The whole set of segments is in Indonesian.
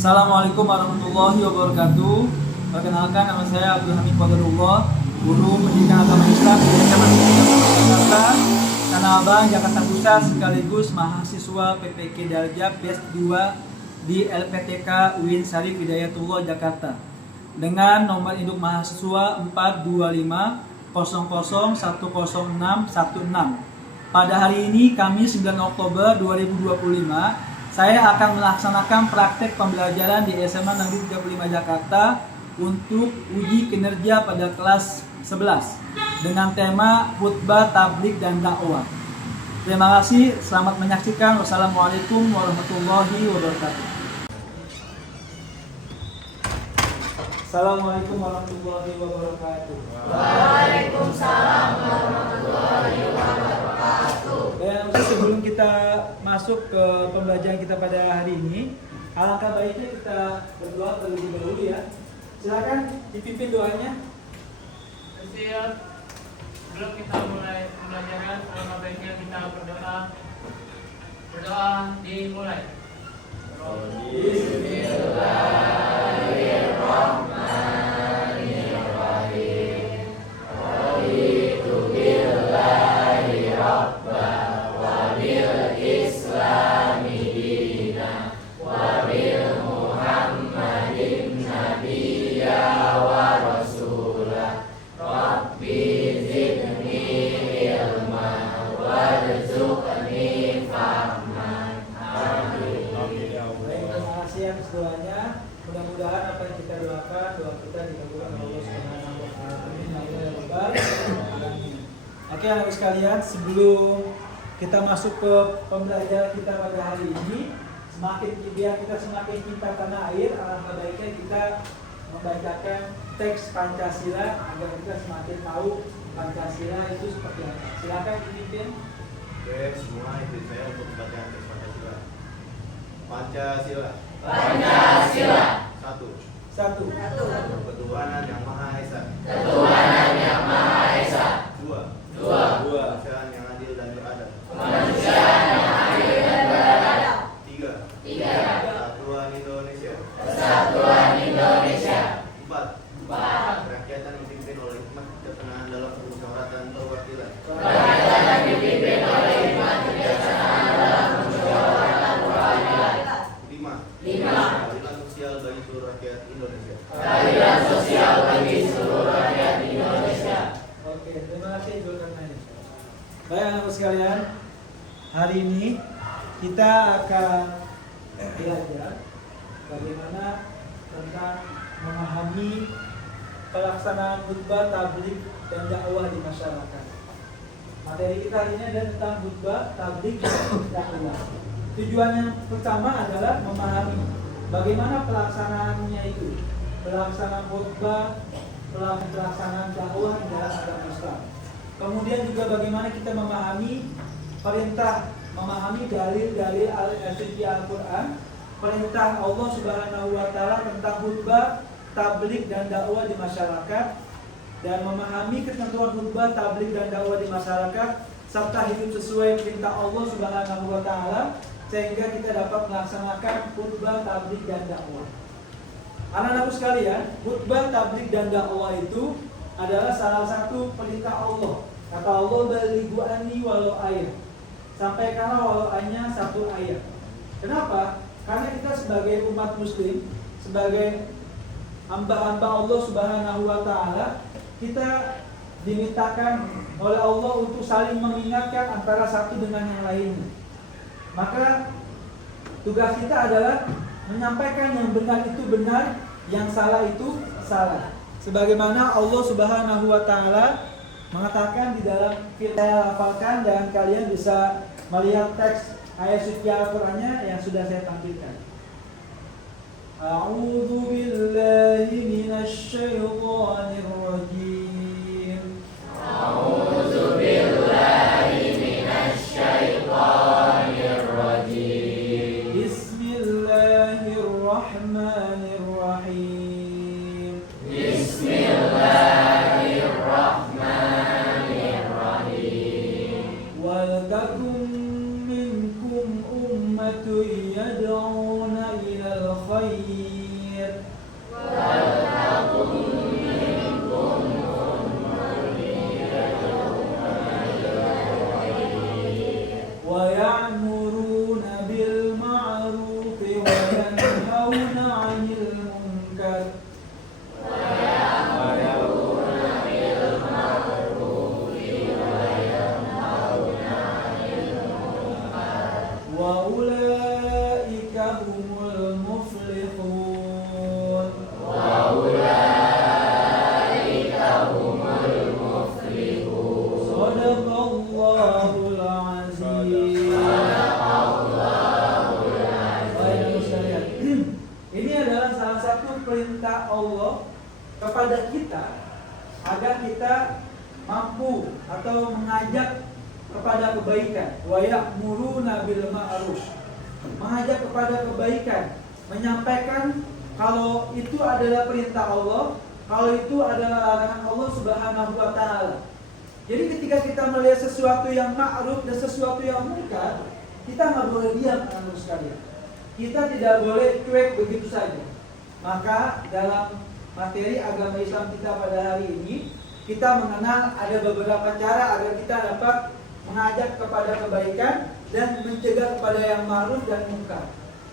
Assalamualaikum warahmatullahi wabarakatuh. Perkenalkan, nama saya Abdul Hamid Qadarullah, guru pendidikan agama Islam di SMA Jakarta, Tanah Abang, Jakarta Pusat, sekaligus mahasiswa PPK Darjah Batch 2 di LPTK UIN Syarif Hidayatullah Jakarta dengan nomor induk mahasiswa 42500100616. Pada hari ini, Kamis 9 Oktober 2025, saya akan melaksanakan praktek pembelajaran di SMA Negeri 35 Jakarta untuk uji kinerja pada kelas 11 dengan tema khutbah, tabligh, dan dakwah. Terima kasih, selamat menyaksikan. Wassalamualaikum warahmatullahi wabarakatuh. Assalamualaikum warahmatullahi wabarakatuh. Waalaikumsalam warahmatullahi wabarakatuh. Dan sebelum kita masuk ke pembelajaran kita pada hari ini, alangkah baiknya kita berdoa terlebih dahulu ya. Silakan dipimpin doanya. Sebelum kita mulai pembelajaran, alangkah baiknya kita berdoa. Berdoa dimulai. Bismillahirrahmanirrahim. Raditu billahi rabba wa bil islami dina wa bil muhammadin nabiyya wa rasulah. Rabbi zidni ilma warzuqni fahman. Amin. Baik, terima kasih atas doanya. Mudah-mudahan apa yang kita doakan, doa kita dikabulkan oleh Allah Subhanahu wa taala. Amin. Oke, anak sekalian, sebelum kita masuk ke pembelajaran kita pada hari ini, biar kita semakin cinta tanah air, alangkah baiknya kita membacakan teks Pancasila agar kita semakin tahu Pancasila itu seperti apa. Silakan dipimpin. Oke, semua ikut saya untuk membaca teks Pancasila. Pancasila. Pancasila. Satu. Satu. Ketuhanan yang Maha Esa. Ketuhanan yang Maha Esa. Dua. Kemanusiaan yang adil dan beradab. Kemanusiaan yang adil dan beradab. Tiga. Persatuan Indonesia. Persatuan Indonesia. Empat. Kerakyatan yang dipimpin oleh hikmat ketenangan dalam kemusyawaratan perwakilan. Kerakyatan yang dipimpin oleh hikmat kebijaksanaan dalam musyawaratan perwakilan. Lima. Keadilan sosial bagi seluruh rakyat Indonesia. Keadilan sosial bagi seluruh rakyat Indonesia. Oke, terima kasih Ibu Karnani. Baik anak sekalian, hari ini kita akan belajar bagaimana tentang memahami pelaksanaan khutbah, tabligh, dan dakwah di masyarakat. Materi kita hari ini adalah tentang khutbah, tabligh, dan dakwah. Tujuan yang pertama adalah memahami bagaimana pelaksanaannya itu, pelaksanaan khutbah, pelaksanaan dakwah di dalam agama Islam. Kemudian juga bagaimana kita memahami perintah, memahami dalil-dalil suci Al-Quran, perintah Allah Subhanahu wa taala tentang khutbah, tabligh, dan dakwah di masyarakat, dan memahami ketentuan khutbah, tabligh, dan dakwah di masyarakat serta hidup sesuai perintah Allah Subhanahu wa taala sehingga kita dapat melaksanakan khutbah, tabligh, dan dakwah. Anak-anakku sekalian, khutbah, tabligh, dan dakwah itu adalah salah satu perintah Allah. Kata Allah, balighu anni walau ayat. Sampaikanlah walau hanya satu ayat. Kenapa? Karena kita sebagai umat muslim, sebagai hamba-hamba Allah Subhanahu wa taala, kita dimintakan oleh Allah untuk saling mengingatkan antara satu dengan yang lainnya. Maka tugas kita adalah menyampaikan yang benar itu benar, yang salah itu salah. Sebagaimana Allah Subhanahu wa taala mengatakan di dalam firman, saya hafalkan dan kalian bisa melihat teks ayat suci Al-Qur'annya yang sudah saya tampilkan. A'udzu billahi minasy syaithanir rajim. A'udzu billahi minasy syaithanir rajim. Bismillahirrahmanirrahim. Bismillahirrahmanirrahim. Waltakum minkum ummatun yad'una ilal khair khair. Wa ya'muruna bil ma'rufi wa yanhauna 'anil munkar. Wa ulaika humul muflihun. Shadaqallahul azim. Baik, sekalian. Ini adalah salah satu perintah Allah kepada kita agar kita mampu atau mengajak kepada kebaikan. Wa ya'muruna bil ma'ruf. Mengajak kepada kebaikan, menyampaikan kalau itu adalah perintah Allah, kalau itu adalah larangan Allah Subhanahu wa taala. Jadi ketika kita melihat sesuatu yang ma'ruf dan sesuatu yang munkar, kita nggak boleh diam, anak-anak sekalian. Kita tidak boleh cuek begitu saja. Maka dalam materi agama Islam kita pada hari ini, kita mengenal ada beberapa cara agar kita dapat mengajak kepada kebaikan dan mencegah kepada yang ma'ruf dan munkar.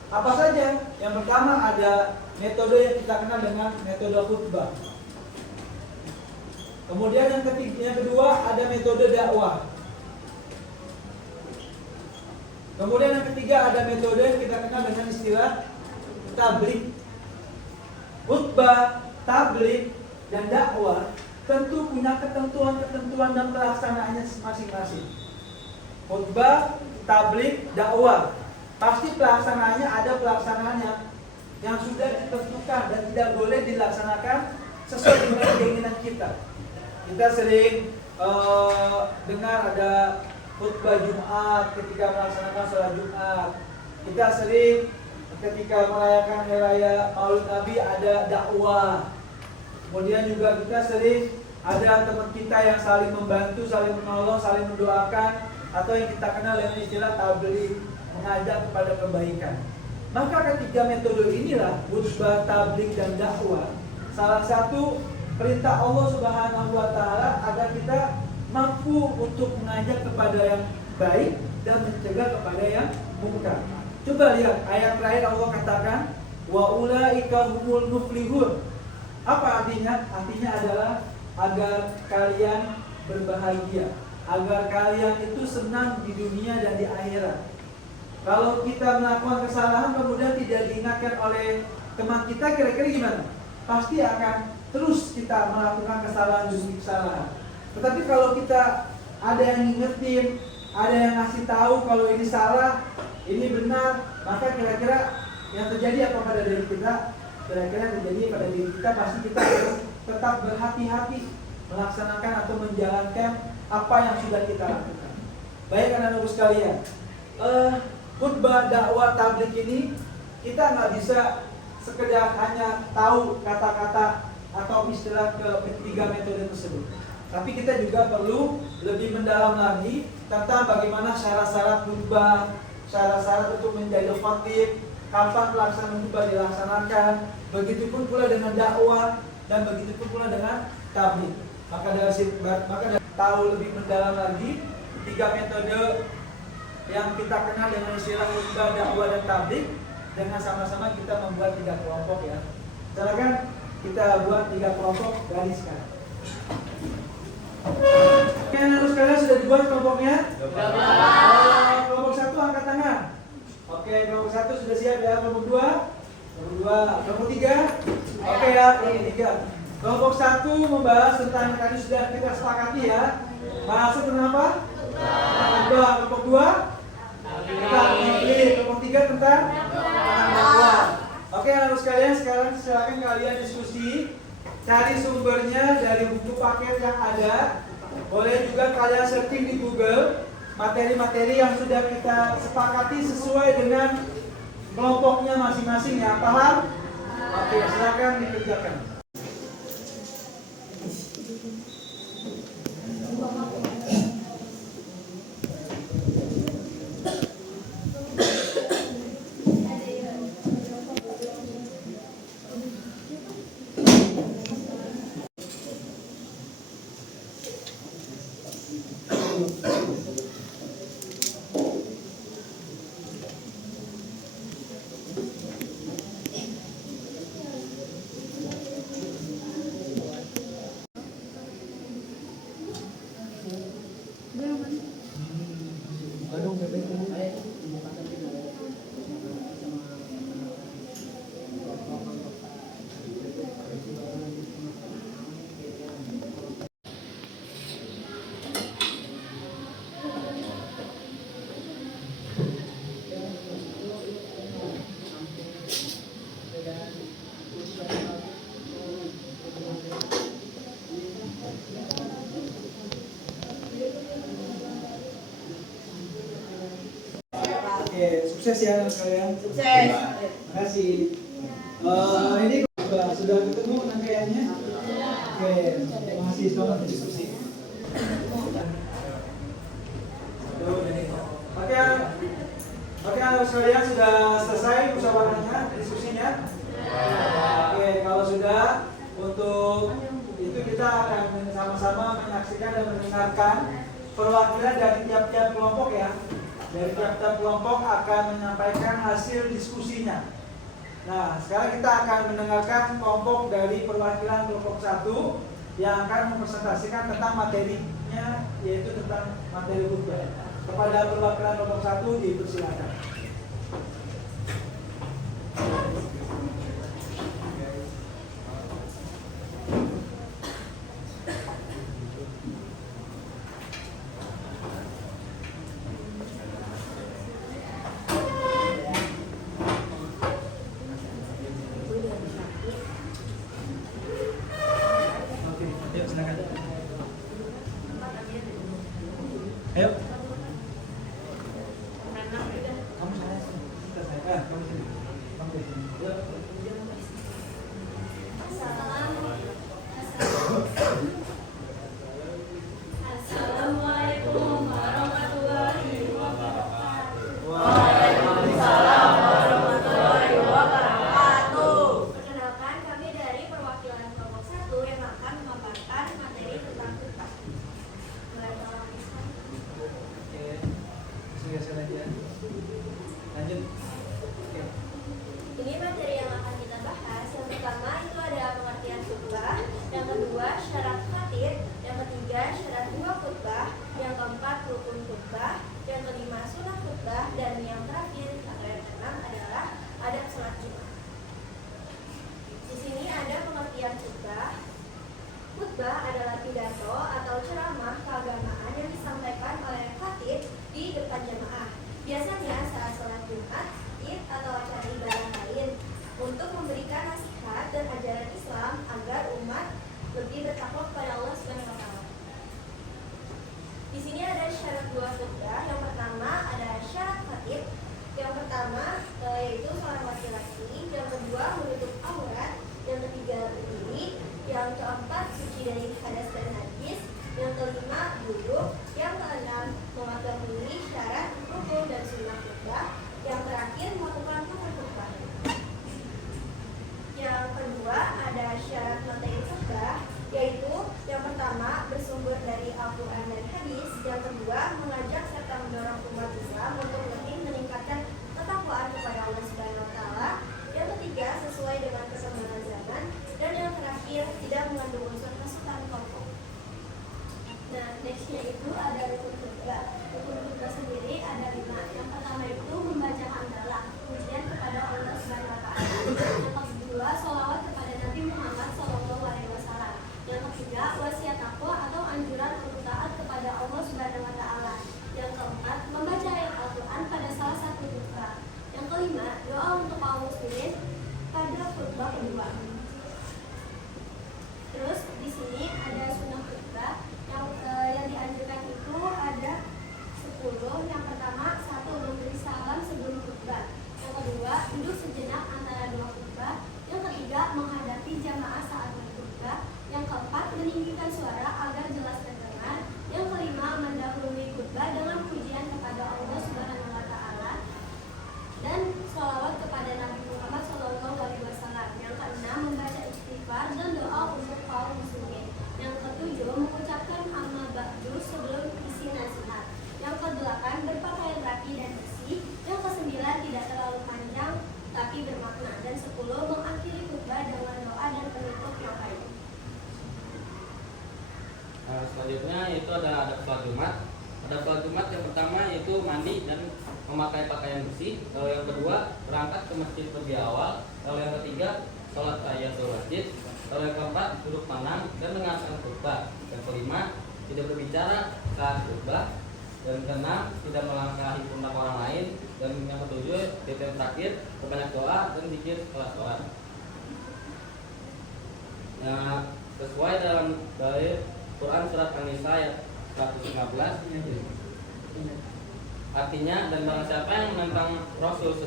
Apa saja? Yang pertama ada metode yang kita kenal dengan metode khutbah. Kemudian yang kedua ada metode dakwah. Kemudian yang ketiga ada metode yang kita kenal dengan istilah tabligh. Khutbah, tabligh, dan dakwah tentu punya ketentuan dan pelaksanaannya masing-masing. Khutbah, tabligh, dakwah pasti pelaksanaannya ada pelaksanaannya yang sudah ditentukan dan tidak boleh dilaksanakan sesuai dengan keinginan kita. Kita sering dengar ada khutbah Jumat ketika melaksanakan sholat Jumat. Kita sering ketika merayakan hari raya Maulid Nabi ada dakwah. Kemudian juga kita sering ada teman kita yang saling membantu, saling menolong, saling mendoakan, atau yang kita kenal dengan istilah tabligh, mengajak kepada kebaikan. Maka ketiga metode inilah khutbah, tabligh, dan dakwah salah satu perintah Allah Subhanahu wa taala agar kita mampu untuk mengajak kepada yang baik dan mencegah kepada yang munkar. Coba lihat ayat terakhir Allah katakan wa ulaika humul muflihun. Apa artinya? Artinya adalah agar kalian berbahagia, agar kalian itu senang di dunia dan di akhirat. Kalau kita melakukan kesalahan kemudian tidak diingatkan oleh teman kita, kira-kira gimana? Pasti akan terus kita melakukan kesalahan demi kesalahan. Tetapi kalau kita ada yang ngingetin, ada yang ngasih tahu kalau ini salah, ini benar, maka kira-kira yang terjadi apa pada diri kita? Kira-kira terjadi pada diri kita, pasti kita harus tetap berhati-hati melaksanakan atau menjalankan apa yang sudah kita lakukan. Baik anak-anak sekalian, khutbah, dakwah, tabligh ini kita nggak bisa sekedar hanya tahu kata-kata atau istilah ketiga metode tersebut. Tapi kita juga perlu lebih mendalam lagi tentang bagaimana syarat-syarat khutbah, syarat-syarat untuk menjadi khatib, kapan pelaksanaan khutbah dilaksanakan, begitupun pula dengan dakwah dan begitupun pula dengan tabligh. Maka dari tahu lebih mendalam lagi tiga metode yang kita kenal dengan istilah khutbah, dakwah, dan tabligh, dengan sama-sama kita membuat 3 kelompok ya. Silakan kita buat 3 kelompok dari sekarang. Oke, anak sekalian sudah dibuat kelompoknya? Kelompok 1 angkat tangan. Oke, kelompok 1 sudah siap ya. Kelompok 2, kelompok 3. Oke ya, kelompok 3. Kelompok 1 membahas tentang yang tadi sudah kita sepakati ya. Masuk tentang apa? Kelompok 2 tentang tabligh. Kelompok 3 tentang dakwah. Oke, anak sekalian, sekarang silakan kalian diskusi, cari sumbernya dari buku paket yang ada. Boleh juga kalian searching di Google materi-materi yang sudah kita sepakati sesuai dengan kelompoknya masing-masing ya. Paham? Oke, silakan dikerjakan. Sukses ya kalian. Sukses. Terima kasih. Ini sudah ketemu rangkaiannya? Oke, masih selamat diskusi. Oke, anak sekalian sudah selesai musyawarahnya, diskusinya. Oke, kalau sudah, untuk itu kita akan sama-sama menyaksikan dan mendengarkan perwakilan dari tiap-tiap kelompok ya. Dari tiap-tiap kelompok akan menyampaikan hasil diskusinya. Nah, sekarang kita akan mendengarkan kelompok dari perwakilan kelompok 1 yang akan mempresentasikan tentang materinya, yaitu tentang materi khutbah. Kepada perwakilan kelompok 1 dipersilakan. Ayo. Kamu sana sini. Kita saya. Kamu sini. Kamu sini. Assalamualaikum warahmatullahi wabarakatuh. Waalaikumsalam warahmatullahi wabarakatuh. Perkenalkan, kami dari perwakilan kelompok 1 yang akan memaparkan materi tentang khutbah. Mulai tolong Islam. Oke. Geser aja. Lanjut. Oke. Ini materi yang akan kita bahas. Yang pertama itu ada pengertian khutbah, yang kedua syarat khatib, yang ketiga syarat dua khutbah, yang keempat rukun khutbah, yang kelima sunah khutbah, dan yang terakhir atau yang keenam adalah adab sholat Jumat. Di sini ada pengertian khutbah. Khutbah adalah pidato atau ceramah keagamaan yang disampaikan oleh khatib di depan jemaah. Biasanya saat sholat Jumat, Id atau acara ibadah lain untuk memberikan nasihat dan ajaran Islam agar umat lebih bertakwa kepada Allah Subhanahu wa taala. Di sini ada syarat dua khutbah. Yang pertama ada syarat khatib. Yang pertama yaitu seorang laki-laki, yang kedua menutup aurat, yang ketiga berdiri, yang keempat suci dari hadas dan najis, yang kelima duduk, yang keenam mengetahui syarat rukun dan sunnah khutbah, yang terakhir melakukan khutbah. Yang kedua ada syarat materi khutbah, yaitu yang pertama bersumber dari Al-Quran dan hadis, yang kedua mengajak serta mendorong umat Islam untuk lebih meningkatkan ketakwaan kepada Allah Subhanahu wa taala, yang ketiga sesuai dengan perkembangan zaman, dan yang terakhir tidak mengandung unsur hasutan kelompok. Nah, nextnya itu ada rukun khutbah. Rukun khutbah sendiri ada 5. Yang pertama itu membaca hamdalah, pujian kepada Allah Subhanahu wa taala. Yang kedua, sholawat kepada Nabi Muhammad SAW. Yang ketiga, wasiat taqwa atau anjuran untuk taat kepada Allah Subhanahu wa taala. Yang keempat, membaca ayat Al-Qur'an pada salah satu khutbah. Yang kelima, doa untuk kaum muslimin pada khutbah kedua. Terus di sini ada sunnah khutbah yang dianjurkan itu ada 10. Yang pertama, 1. Memberi salam sebelum khutbah. Yang kedua, duduk sejenak antara dua khutbah. Yang ketiga, menghadapi jamaah saat berkhutbah. Yang keempat, meninggikan suara agar jelas terdengar. Yang kelima, mendahului khutbah dengan pujian kepada Allah Subhanahu wa taala dan sholawat kepada Nabi Muhammad SAW. Yang keenam, membaca istighfar dan doa untuk kaum muslimin. Yang ketujuh, mengucapkan amma ba'du sebelum isi nasihat. Yang kedelapan, berpakaian rapi dan bersih. Yang kesembilan, tidak terlalu panjang tapi bermakna. Dan 10, mengakhiri khutbah dengan doa dan penutup yang baik. Selanjutnya yaitu ada adab sholat Jumat. Adab sholat Jumat yang pertama yaitu mandi dan memakai pakaian bersih. Kalau yang kedua, berangkat ke masjid lebih awal. Kalau yang ketiga, sholat tahiyatul masjid. Kalau yang keempat, duduk tenang dan mendengarkan khutbah. Yang kelima, tidak berbicara saat khutbah. Dan keenam, tidak melangkahi pundak orang lain. Dan yang ketujuh, yang terakhir, berbanyak doa dan zikir setelah sholat. Nah, sesuai dalam dalil Quran surat An-Nisa ayat 115, Artinya, dan barang siapa yang menentang Rasul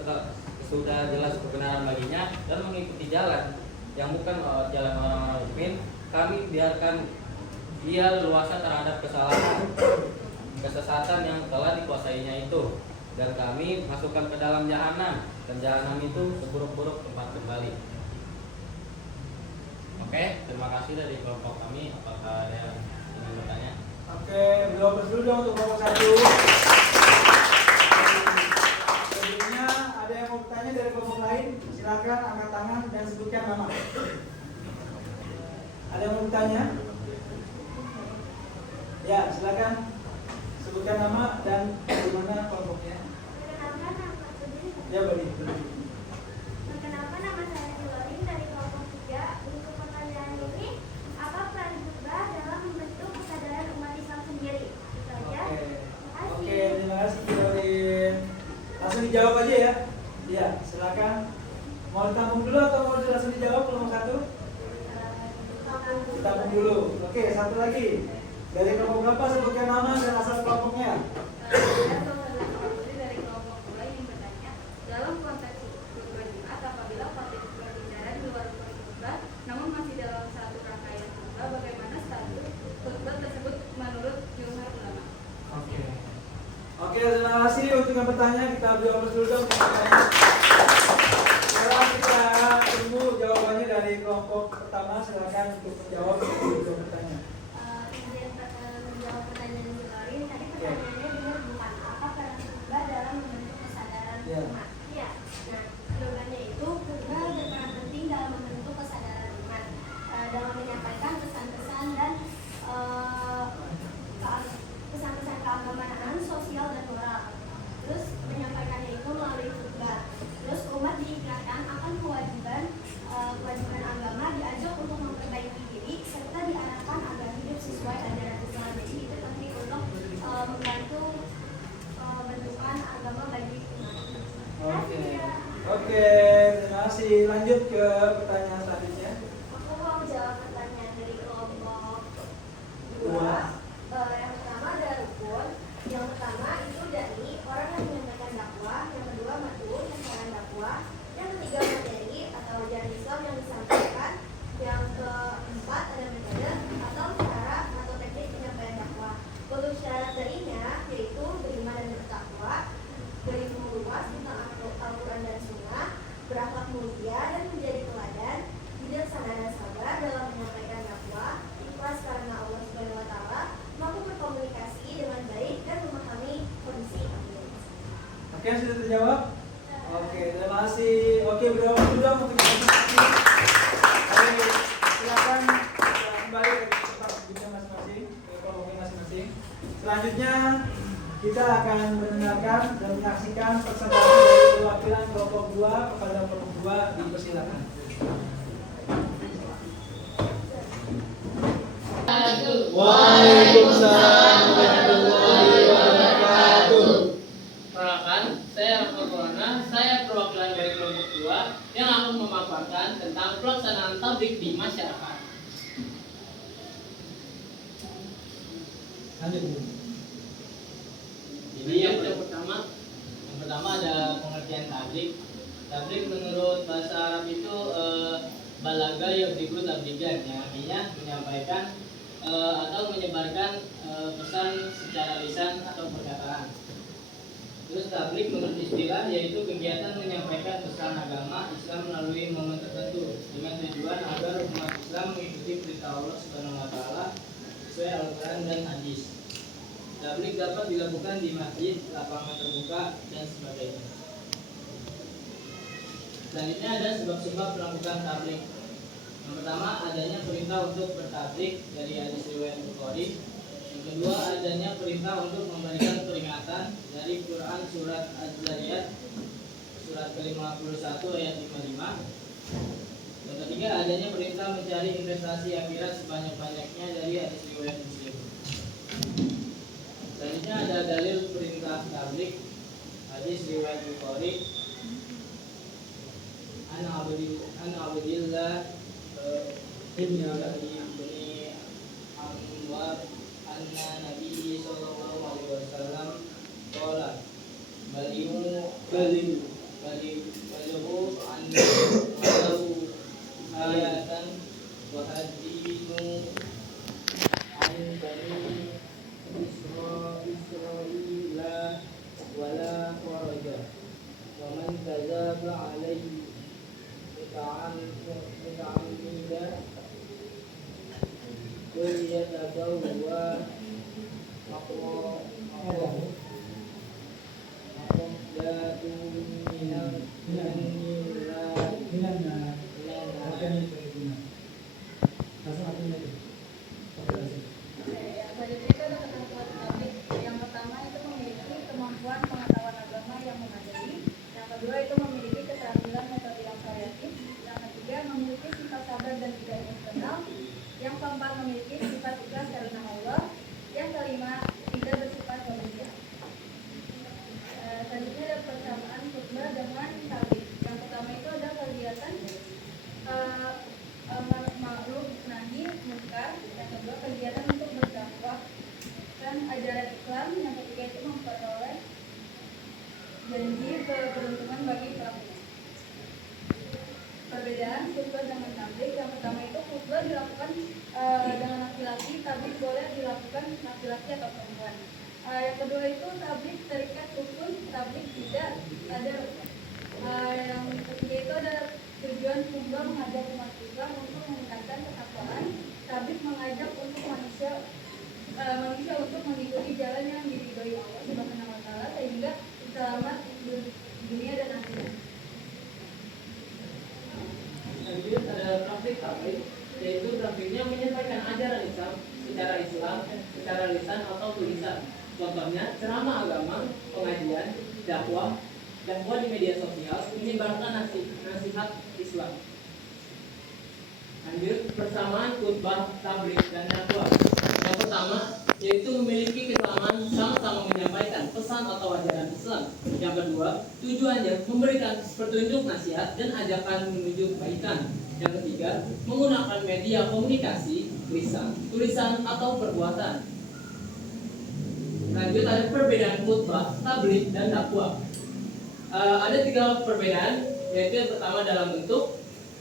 sudah jelas kebenaran baginya dan mengikuti jalan yang bukan jalan orang-orang mukmin, kami biarkan dia leluasa terhadap kesesatan yang telah dikuasainya itu, dan kami masukkan ke dalam jahanam, dan jahanam itu seburuk-buruk tempat kembali. Oke, terima kasih dari kelompok kami. Apakah ada yang ingin bertanya? Oke, belum dulu dong untuk kelompok 1. Sebelumnya ada yang mau bertanya dari kelompok lain? Silakan angkat tangan dan sebutkan nama. Ada yang mau bertanya? Ya, silakan sebutkan nama dan dari mana kelompoknya. Perkenalkan nama saya. Ya, boleh. Perkenalkan nama saya Ilorin dari kelompok 3. Untuk pertanyaan ini, apa peran khutbah dalam membentuk kesadaran umat Islam sendiri? Itu aja. Oke, terima kasih Ilorin. Langsung dijawab aja ya. Ya, silakan. Mau ditampung dulu atau mau langsung dijawab kelompok 1? Ditampung dulu. Oke, satu lagi. Dari kelompok berapa sebutkan nama dan asal kelompoknya? Dari kelompok 2 yang bertanya, dalam konteks khutbah Jumat apabila khotib berbicara di luar khutbah namun masih dalam satu rangkaian khutbah, bagaimana status khutbah tersebut menurut jumhur ulama? Oke, terima kasih untuk yang bertanya. Kita jawab dulu dong pertanyaannya. Sekarang kita tunggu jawabannya dari kelompok pertama. Silakan untuk menjawab untuk bertanya. Izin menjawab pertanyaan Ilorin. Tadi pertanyaannya benar bukan apa peran khutbah dalam membentuk kesadaran Ya. umat? Iya. Nah, jawabannya itu khutbah berperan penting dalam membentuk kesadaran umat dalam menyampaikan pesan-pesan dan pesan-pesan keagamaan, sosial dan moral. Terus menyampaikannya itu melalui khutbah. Terus umat diingatkan akan kewajiban agama, diajak untuk memperbaiki diri serta diarahkan agar hidup sesuai ajaran Islam. Jadi itu penting untuk membantu bentukan agama bagi umat. Oke, terima kasih. Lanjut ke pertanyaan selanjutnya. Aku mau jawab pertanyaan dari kelompok 2. Dua. Yang pertama ada rukun. Yang pertama itu dari orang yang menyampaikan dakwah. Yang kedua madun, sasaran dakwah. Yang ketiga materi atau ajaran Islam yang disampaikan. Yang keempat ada metode atau cara atau teknik penyampaian dakwah. Untuk syarat darinya yaitu beriman dan bertakwa, berilmu luas tentang Al-Quran dan Sunnah, berakhlak mulia dan menjadi teladan, bijaksana dan sabar dalam menyampaikan dakwah, ikhlas karena Allah Subhanahu wa taala, mampu berkomunikasi dengan baik dan memahami kondisi orang. Oke, sudah terjawab? Oke, terima kasih. Oke, berapa dulu dong untuk informasi. Oke, silakan kembali ke tempat duduknya masing-masing, ke kelompoknya masing-masing. Selanjutnya kita akan mendengarkan dan menyaksikan presentasi dari perwakilan kelompok 2 kepada kelompok 2. Dipersilakan. Waalaikumsalam warahmatullahi wabarakatuh. Perkenalkan, saya Rahmat Maulana, saya perwakilan dari kelompok 2 yang akan memaparkan tentang pelaksanaan tablik di masyarakat. Lanjut. Jadi yang pertama ada pengertian tablik. Tablik menurut bahasa Arab itu balaga yubligu tabligan, yang artinya menyampaikan atau menyebarkan pesan secara lisan atau perkataan. Terus tablik menurut istilah yaitu kegiatan menyampaikan pesan agama Islam melalui momen tertentu dengan tujuan agar umat Islam mengikuti perintah Allah Subhanahu wa taala sesuai Al-Quran dan hadis. Tablik dapat dilakukan di masjid, lapangan terbuka, dan sebagainya. Selanjutnya ada sebab-sebab melakukan tablik. Yang pertama, adanya perintah untuk bertablik dari hadis riwayat Bukhari. Yang kedua, adanya perintah untuk memberikan peringatan dari Quran surat Az-Zariyat surat ke-51 ayat 55. Yang ketiga, adanya perintah mencari investasi akhirat sebanyak-banyaknya dari hadis riwayat Muslim. Selanjutnya ada dalil perintah tablik hadis riwayat Bukhari. An Abdillah bin Amwar anna Nabi sallallahu alaihi wasallam qala Balihu annahu ayatan wa hadinu an bani Israila wala kharaja wa man kadzaba alaihi muta'ammida qul yatabawwa maq'adahu Yang pertama itu memiliki kemampuan pengetahuan agama yang memadai. Yang kedua itu memiliki keterampilan metode yang variatif. Yang ketiga memiliki sifat sabar dan tidak emosional. Yang keempat memiliki sifat ikhlas karena Allah. Yang kelima tidak bersifat pemujaan. Selanjutnya ada persamaan khutbah dengan tabligh. Yang pertama itu ada kegiatan ma'ruf nahi munkar. Yang kedua kegiatan untuk berdakwah dan ajaran Islam. Yang ketiga itu memperoleh janji keberuntungan bagi pelakunya. Perbedaan khutbah dengan tabligh. Yang pertama itu khutbah dilakukan dengan laki-laki, tabligh boleh dilakukan laki-laki atau perempuan. Yang kedua itu tabligh terikat rukun, tabligh tidak ada. Yang ketiga itu ada tujuan khutbah mengajak umat Islam untuk meningkatkan ketakwaan, tabligh mengajak untuk manusia untuk mengikuti jalan yang diridhoi Allah Subhanahu wa taala sehingga selamat di dunia dan akhirat. Lanjut ada praktik tabligh, yaitu praktiknya menyampaikan ajaran Islam, secara lisan atau tulisan. Contohnya ceramah agama, pengajian, dakwah di media sosial, menyebarkan nasihat Islam. Lanjut persamaan khutbah, tabligh dan dakwah. Yang pertama yaitu memiliki kesamaan sama-sama menyampaikan pesan atau ajaran Islam. Yang kedua tujuannya memberikan petunjuk nasihat dan ajakan menuju kebaikan. Yang ketiga menggunakan media komunikasi, tulisan atau perbuatan. Lanjut ada perbedaan khutbah, tabligh dan dakwah. Ada 3 perbedaan, yaitu yang pertama dalam bentuk.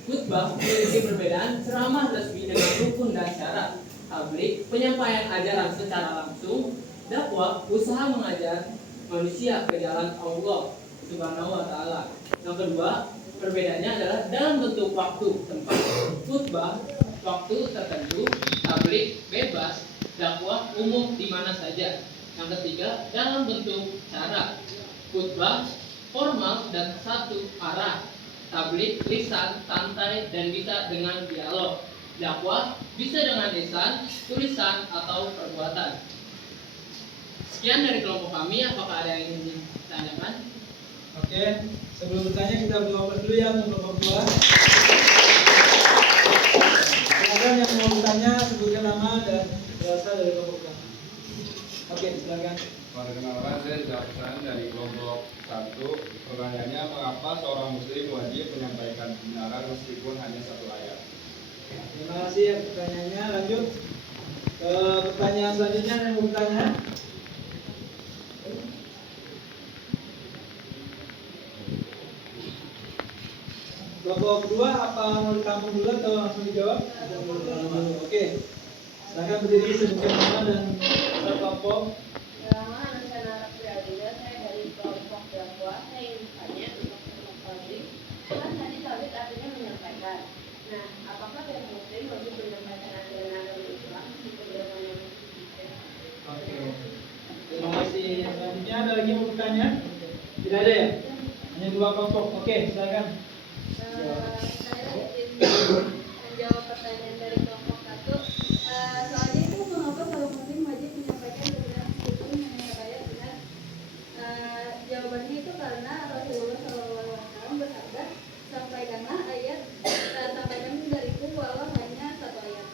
Khutbah memiliki perbedaan ceramah resmi dengan rukun dan syarat. Tabligh penyampaian ajaran secara langsung. Dakwah usaha mengajar manusia ke jalan Allah Subhanahu wa taala. Yang kedua perbedaannya adalah dalam bentuk waktu tempat. Khutbah waktu tertentu, tabligh bebas, dakwah umum di mana saja. Yang ketiga dalam bentuk cara. Khutbah formal dan satu arah, tabligh lisan, santai dan bisa dengan dialog. Dakwah bisa dengan lisan, tulisan atau perbuatan. Sekian dari kelompok kami. Apakah ada yang ingin ditanyakan? Oke, sebelum bertanya kita berdoa dulu ya untuk kelompok 2. Silakan yang mau bertanya sebutkan nama dan berasal dari kelompok 2. Oke, silakan. Perkenalkan, saya Zafran dari kelompok 1. Pertanyaannya, mengapa seorang muslim wajib menyampaikan kebenaran meskipun hanya satu ayat? Terima kasih ya pertanyaannya. Lanjut ke pertanyaan selanjutnya yang mau bertanya. Kelompok kedua apa mau ditampung dulu atau langsung dijawab? Oke. Silakan berdiri sebutkan nama dan kelompok. Nama Nasional Priadina, saya dari kelompok dakwah. Saya ingin bertanya untuk kelompok tabligh. Kan tadi tabligh artinya menyampaikan. Nah, apakah tiap muslim wajib menyampaikan ajaran agama Islam meskipun agamanya Muslim? Oke. Terima kasih. Selanjutnya ada lagi mau bertanya? Tidak ada ya? Hanya 2 kelompok. Oke, silakan. Saya izin menjawab pertanyaan dari kelompok 1. Soalnya itu mengapa seorang muslim wajib menyampaikan kebenaran meskipun hanya ayat benar? Jawabannya itu karena Rasulullah SAW bersabda, sampaikanlah ayat, sampaikan dariku walau hanya 1 ayat.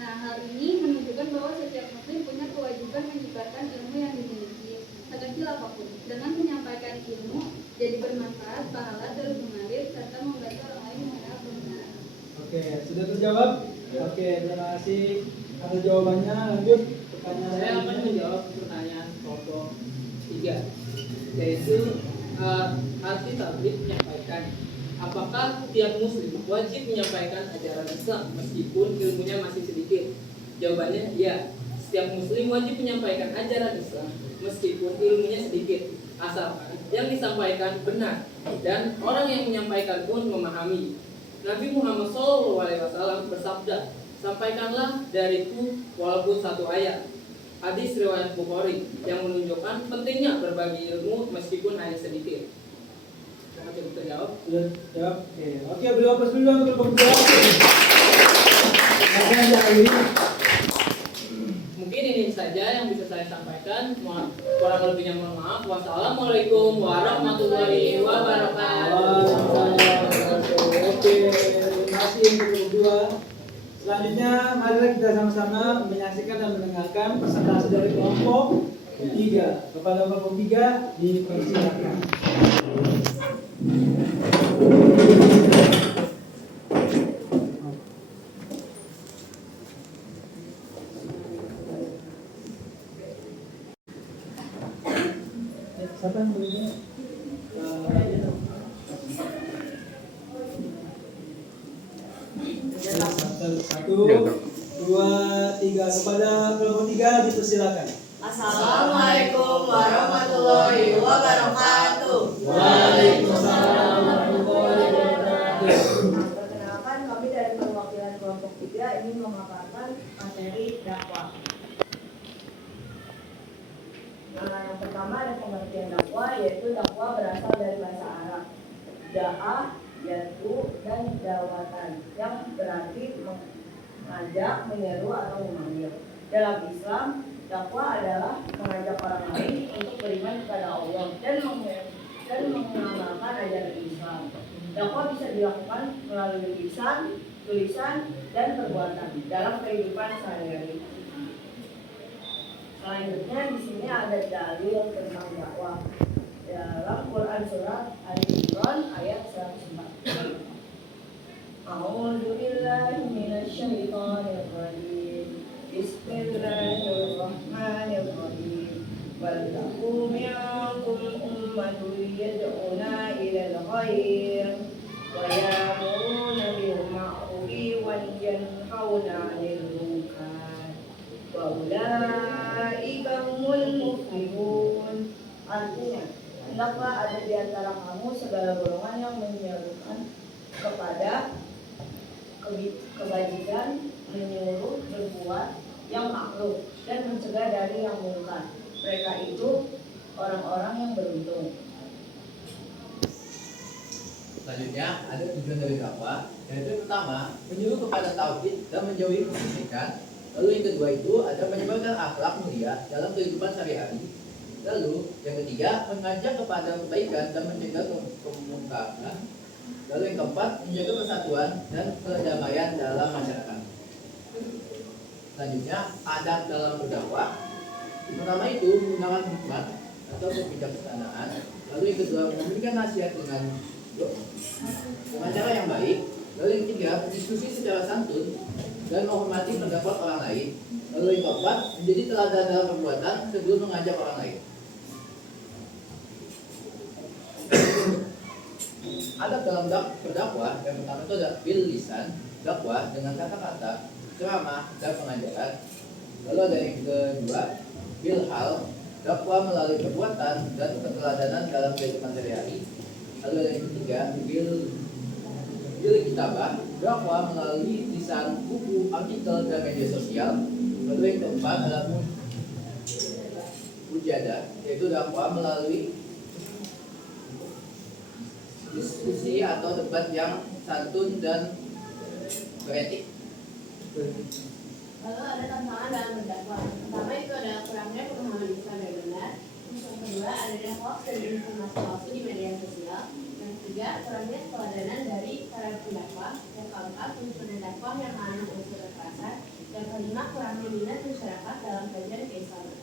Nah, hal ini menunjukkan bahwa setiap muslim punya kewajiban menyebarkan ilmu yang dimiliki, sekecil apapun. Dengan menyampaikan ilmu jadi bermanfaat, pahala terus mengalir serta membantu orang lain mengenal kebenaran. Oke, sudah terjawab? Oke, terima kasih atas jawabannya. Lanjut pertanyaan Saya akan selanjutnya. menjawab pertanyaan kelompok 3, yaitu arti tabligh menyampaikan. Apakah tiap muslim wajib menyampaikan ajaran Islam meskipun ilmunya masih sedikit? Jawabannya ya. Setiap muslim wajib menyampaikan ajaran Islam meskipun ilmunya sedikit, asalkan yang disampaikan benar dan orang yang menyampaikan pun memahami. Nabi Muhammad SAW bersabda, "Sampaikanlah dariku walaupun satu ayat." Hadis riwayat Bukhari yang menunjukkan pentingnya berbagi ilmu meskipun hanya sedikit. Coba kita jawab. Sudah jawab? Oke, beri aplaus dulu untuk pembuka. Mungkin ini saja yang bisa saya sampaikan. Kurang lebihnya mohon maaf. Wassalamualaikum warahmatullahi wabarakatuh. Oke, terima kasih untuk berdua. Selanjutnya, marilah kita sama-sama menyaksikan dan mendengarkan presentasi dari kelompok 3. Kepada kelompok 3 dipersilakan. Siapa yang berinya? Satu, dua, tiga. Kepada kelompok 3 dipersilakan. Assalamualaikum warahmatullahi wabarakatuh. Waalaikumsalam warahmatullahi wabarakatuh. Perkenalkan, kami dari perwakilan kelompok 3 ingin memaparkan materi dakwah. Nah, yang pertama ada pengertian dakwah, yaitu dakwah berasal dari bahasa Arab. Da'ah, yaitu dan dawatan, yang berarti mengajak, menyeru atau memanggil. Dalam Islam, dakwah adalah mengajak orang lain untuk beriman kepada Allah dan mengamalkan ajaran Islam. Dakwah bisa dilakukan melalui lisan, tulisan, dan perbuatan dalam kehidupan sehari-hari. Selanjutnya di sini ada dalil tentang dakwah dalam Quran surat Al-Imran ayat 104. A'udzu billahi minasy syaithanir rajim. Bismillahirrahmanirrahim. Wal takum minkum ummatun yad'una ilal khair wa ya'muruna bil ma'rufi wa yanhauna 'anil munkar. Wa ulaika humul muflihun. Artinya, hendaklah ada di antara kamu segala golongan yang menyerukan kepada kebajikan, menyuruh berbuat yang makruf dan mencegah dari yang mungkar. Mereka itu orang-orang yang beruntung. Selanjutnya ada tujuan dari dakwah, yaitu pertama menyuruh kepada tauhid dan menjauhi kesyirikan. Lalu yang kedua itu ada menyebarkan akhlak mulia dalam kehidupan sehari-hari. Lalu yang ketiga mengajak kepada kebaikan dan mencegah kemungkaran. Lalu yang keempat menjaga persatuan dan kedamaian dalam masyarakat. Selanjutnya adab dalam berdakwah. Pertama itu menggunakan hikmat atau kebijaksanaan. Lalu yang kedua memberikan nasihat dengan cara yang baik. Lalu yang ketiga berdiskusi secara santun dan menghormati pendapat orang lain. Lalu yang keempat menjadi teladan dalam perbuatan sebelum mengajak orang lain. Adab dalam berdakwah yang pertama itu adalah bil lisan, dakwah dengan kata-kata, ceramah dan pengajaran. Lalu ada yang kedua bil hal, dakwah melalui perbuatan dan keteladanan dalam kehidupan sehari-hari. Lalu ada yang ketiga bil kitabah, dakwah melalui lisan, buku, artikel dan media sosial. Lalu yang keempat adalah mujadah, yaitu dakwah melalui diskusi atau debat yang santun dan beretik. Lalu ada tantangan dalam berdakwah. Pertama itu adalah kurangnya pemahaman Islam yang benar. Yang kedua ada hoax dan informasi palsu di media sosial. Yang ketiga kurangnya keteladanan dari para pendakwah. Yang keempat munculnya dakwah yang mengandung unsur kekerasan. Yang kelima kurangnya minat masyarakat dalam kajian keislaman.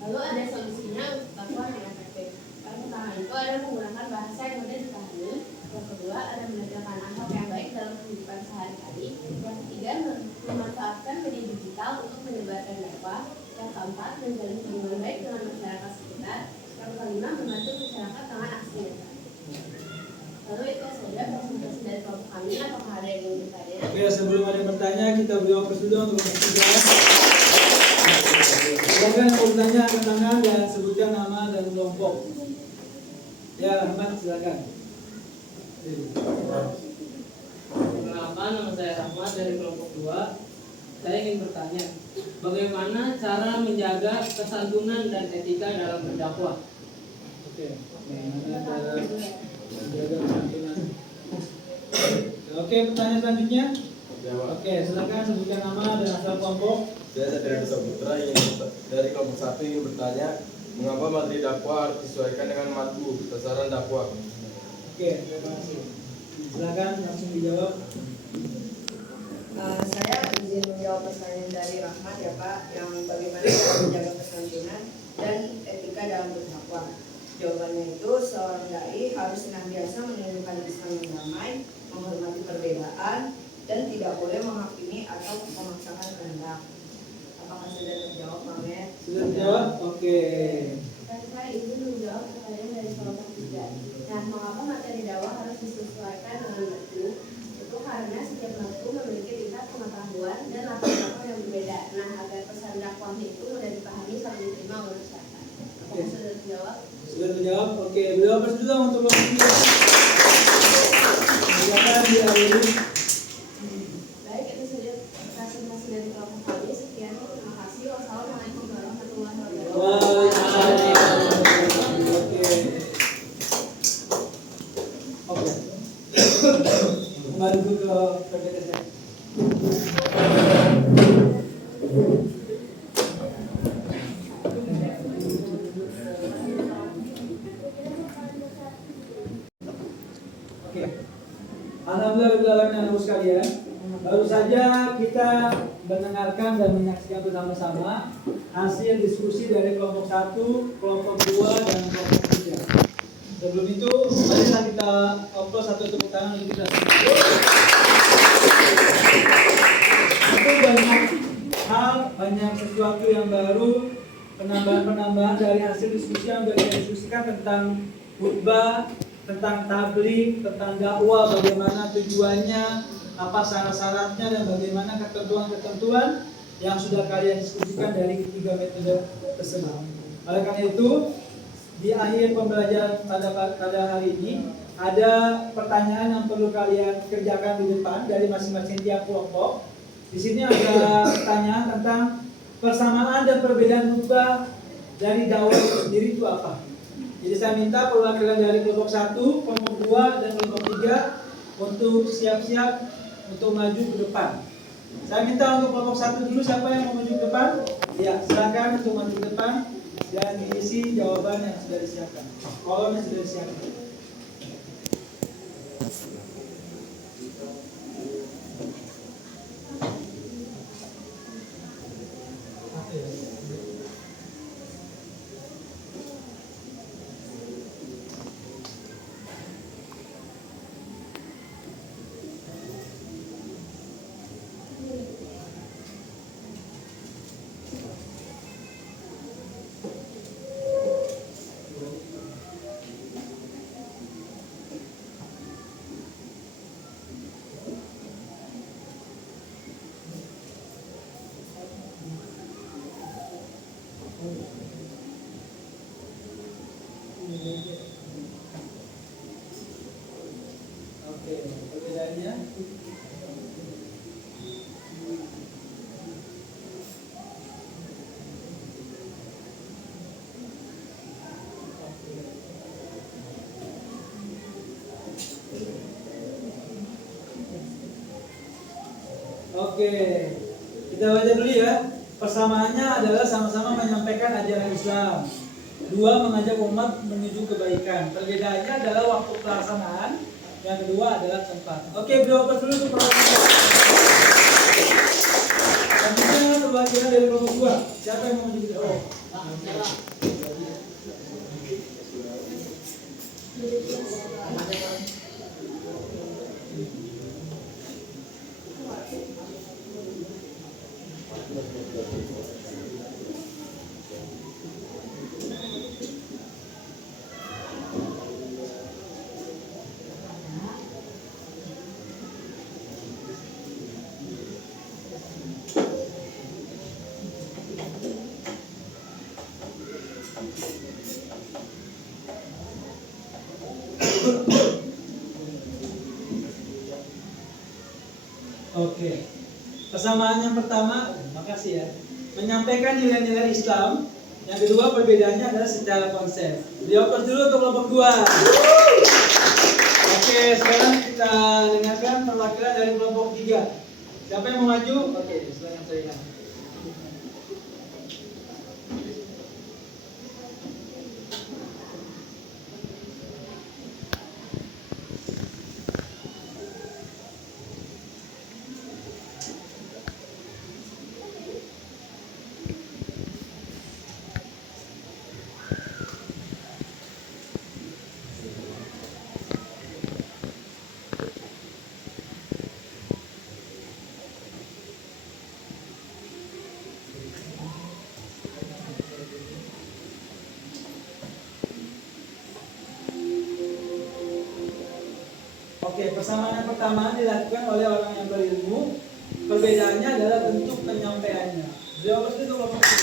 Lalu ada solusinya untuk dakwah yang efektif. Yang pertama itu ada menggunakan bahasa yang mudah dipahami. Yang kedua ada menegakkan akhlak yang baik dalam kehidupan sehari-hari. Yang ketiga memanfaatkan media digital untuk menyebarkan dakwah. Yang keempat menjalin hubungan baik dengan masyarakat sekitar. Yang kelima membantu masyarakat dengan itu saja presentasi dari kelompok kami. Apakah ada yang ingin bertanya? Oke, sebelum ada yang bertanya, kita beri waktu dulu untuk berbicara. Silakan yang mau bertanya angkat tangan dan sebutkan nama dan kelompok. Ya, Ahmad, silakan. Perkenalkan, nama saya Rahmat dari kelompok 2. Saya ingin bertanya, bagaimana cara menjaga kesantunan dan etika dalam berdakwah? Oke, bagaimana cara menjaga kesantunan? Oke, pertanyaan selanjutnya. Oke, silakan sebutkan nama dan asal kelompok. Saya Satria Saputra dari kelompok 1 ingin bertanya, mengapa materi dakwah harus disesuaikan dengan matbu sasaran dakwah? Oke, terima kasih. Silakan langsung dijawab. Saya izin menjawab pertanyaan dari Rahmat ya Pak, yang bagaimana cara menjaga kesantunan dan etika dalam berdakwah. Jawabannya itu seorang dai harus senantiasa menunjukkan Islam yang damai, menghormati perbedaan, dan tidak boleh menghakimi atau memaksakan kehendak. Apakah sudah terjawab, Pak Met? Sudah terjawab? Oke. Dan saya izin menjawab pertanyaan dari kelompok 3. Nah, mengapa materi dakwah harus disesuaikan dengan matku? Itu karena setiap matku memiliki tingkat pengetahuan dan latar belakang yang berbeda. Nah, agar pesan dakwahnya itu mudah dipahami serta diterima oleh masyarakat. Apakah sudah terjawab? Sudah terjawab? Oke, beliau bersedia untuk berbicara. Silakan diakhiri. Baik, itu sudah presentasi dari kelompok kami. Sekian, terima kasih. Wassalamualaikum warahmatullahi wabarakatuh. Waalaikumsalam. Oke. Kembali ke PPTS. Oke. Alhamdulillah sekalian. Baru saja kita mendengarkan dan menyaksikan bersama-sama hasil diskusi dari kelompok 1, kelompok 2, dan kelompok 3. Sebelum itu, marilah kita upload satu tepuk tangan untuk kita semua. Itu banyak hal, banyak sesuatu yang baru, penambahan-penambahan dari hasil diskusi yang sudah kita diskusikan tentang khutbah, tentang tabligh, tentang dakwah, bagaimana tujuannya, apa syarat-syaratnya, dan bagaimana ketentuan-ketentuan yang sudah kalian diskusikan dari ketiga metode tersebut. Oleh karena itu, di akhir pembelajaran pada hari ini ada pertanyaan yang perlu kalian kerjakan di depan dari masing-masing tiap kelompok. Di sini ada pertanyaan tentang persamaan dan perbedaan khutbah dari dakwah itu sendiri itu apa. Jadi saya minta perwakilan dari kelompok 1, kelompok 2, dan kelompok 3 untuk siap-siap untuk maju ke depan. Saya minta untuk kelompok 1 dulu, siapa yang mau maju ke depan? Ya, silakan untuk maju ke depan dan diisi jawaban yang sudah disiapkan. Kolom yang sudah disiapkan. Oke, perbedaannya oke, kita baca dulu ya. Persamaannya adalah sama-sama menyampaikan ajaran Islam. 2, mengajak umat menuju kebaikan. Perbedaannya adalah waktu pelaksanaan. Yang kedua adalah tempat. Oke, beliau dulu untuk perwakilan. Selanjutnya perwakilan dari kelompok 2. Siapa yang mau menunjuk? Oh, Oke. Persamaan yang pertama, makasih ya. Menyampaikan nilai-nilai Islam. Yang kedua perbedaannya adalah secara konsep. Dioplos dulu untuk kelompok 2. Oke, sekarang kita dengarkan perwakilan dari kelompok 3. Siapa yang mau maju? Oke, silakan saya. Oke, persamaan yang pertama dilakukan oleh orang yang berilmu. Perbedaannya adalah bentuk penyampaiannya. Jawab itu kelompok 3.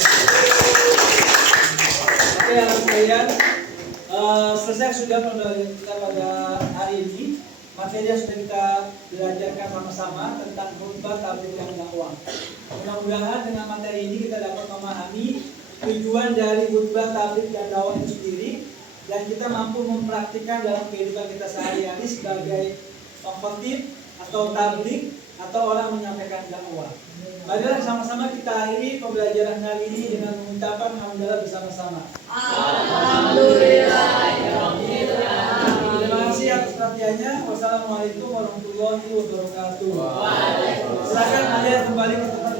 Oke, anak sekalian, selesai sudah pembelajaran kita pada hari ini. Materi yang sudah kita belajarkan sama-sama tentang khutbah, tabligh, dan dakwah. Mudah-mudahan dengan materi ini kita dapat memahami tujuan dari khutbah, tabligh, dan dakwah itu sendiri, dan kita mampu mempraktikkan dalam kehidupan kita sehari-hari sebagai khotib atau tabligh atau orang menyampaikan dakwah. Marilah sama-sama kita akhiri pembelajaran kali ini dengan mengucapkan alhamdulillah bersama-sama. Terima kasih atas perhatiannya. Wassalamualaikum warahmatullahi wabarakatuh. Silakan kalian kembali ke tempat